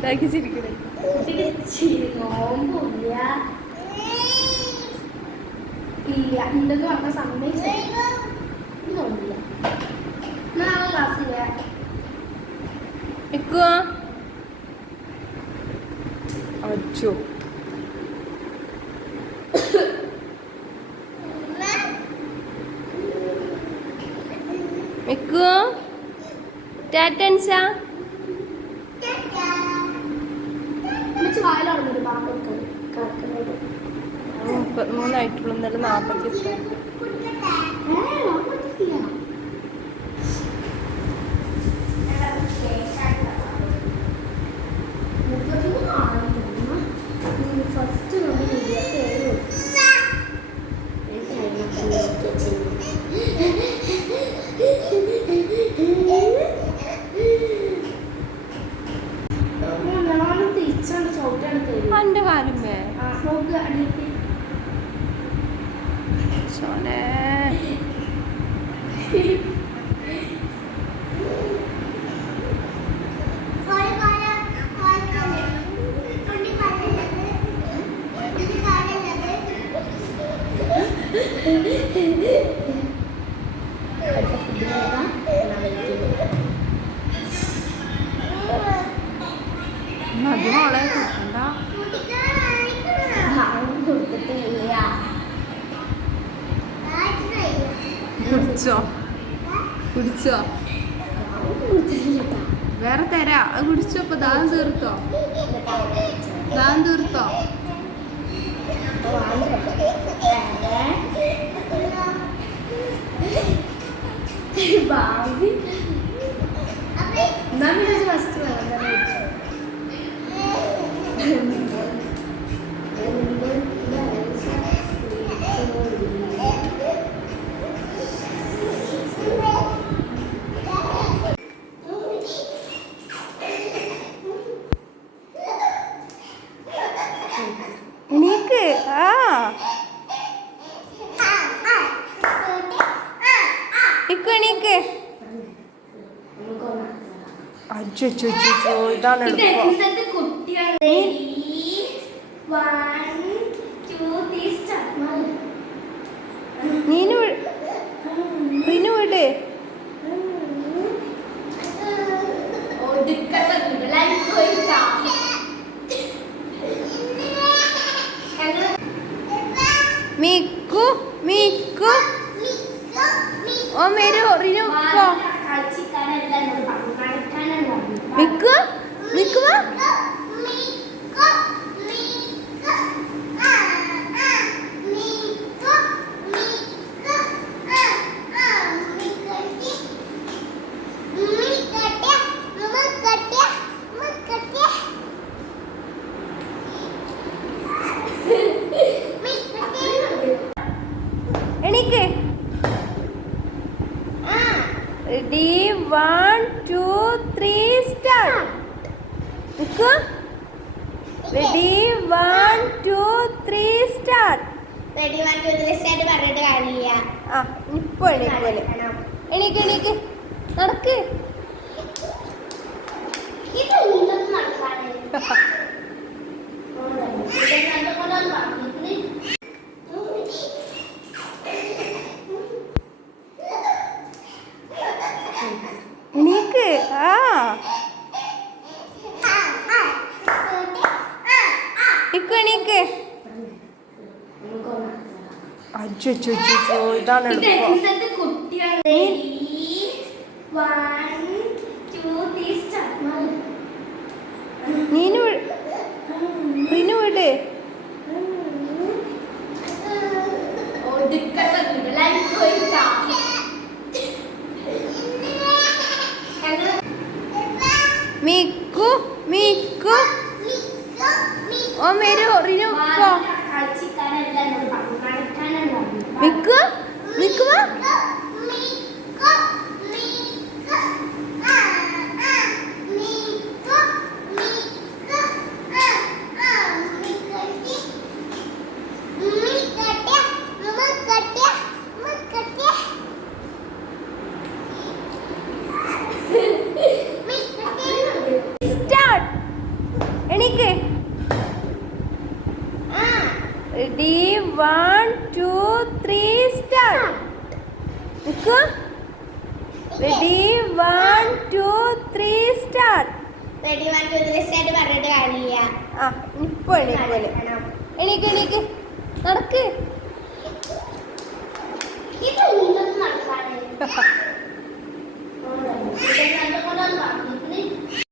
ഇതാക്കി ചിരിക്കണേ. ഉണ്ടെന്ന് പറഞ്ഞ സമ്മതിച്ചു അച്ചോ ടാറ്റൻസാ വായിലാണ് 33 ഇന്നലെ 40. എന്റെ കാലുമേ സോനെ അത് മോളെ കൊടുക്കണ്ട. കുടിച്ചോ കുടിച്ചോ വേറെ തരാ. അത് കുടിച്ചോ. ഇപ്പൊ ദാഹം തീർത്തോ? ദാഹം തീർത്തോ? എണീക്ക്. എണീക്ക്. അച്ഛോ ഇതാണ് നീനു റിനു വിട്. മിക്കു മിക്കു ഓ മേരു റിനു പോ. മിക്കു മിക്കു വാ. എണീക്ക്. Ready 1 2 3 start. നിക്കൂ. Ready 1 2 3 start. റെഡി 1 2 3 സ്റ്റാർട്ട് പറഞ്ഞിട്ട് കാര്യമില്ല. ഇപ്പൊ എണീക്ക്. എണീക്ക് എണീക്ക് നടക്ക്. ഇത് ഉണ്ടെന്ന് നടക്കാനേ എണീക്ക്. ഇക്കു എണീക്ക്. അച്ഛോ ഇതാണ് നീനു റിനു വിട്. മിക്കു മിക്കു ഓ മേരു റിനു പോ. മിക്കു മിക്കു വാ. 1 2 3 സ്റ്റാർട്ട്. നിൽക്കുക. Ready 1 2 3 start. റെഡി 1 2 3 സ്റ്റാർട്ട് പറഞ്ഞിട്ട് കാര്യമില്ല. ആ ഇപ്പൊ എണീക്കൂലെ. എണീക്ക് നടക്ക്. ഇത് ഉണ്ടെന്ന് നടക്കാണ്.